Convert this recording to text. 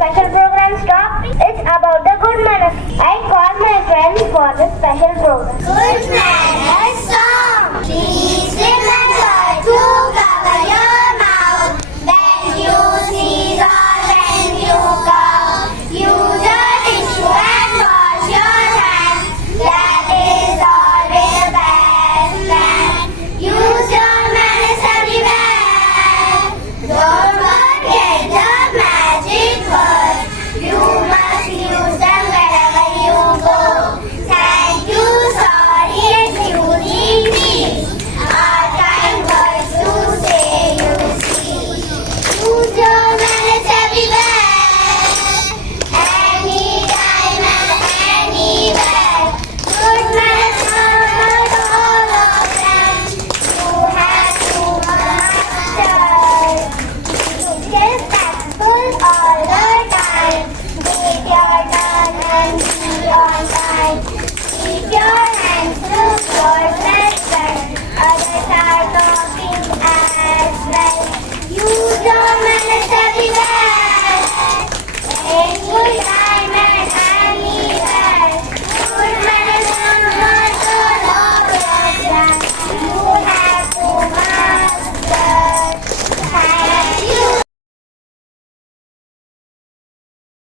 special program's topic is about the good manners. I call my friends for this special program. Good manners song. Please remember to cover your mouth when you sneeze or when you cough. Use your tissue and wash your hands. That is always best plan. Use your manners everywhere. Don't forget the magic words. You must use them wherever you go. Thank you, sorry, excuse me. Are kind words to say, you see. Use your manners everywhere. Anytime and anywhere. Good manners are not all of them. You have to master. Respectful all the time. Take your turn and be on time. Keep your hands to yourself well. Others are talking as well. Use your manners everywhere. Take good time.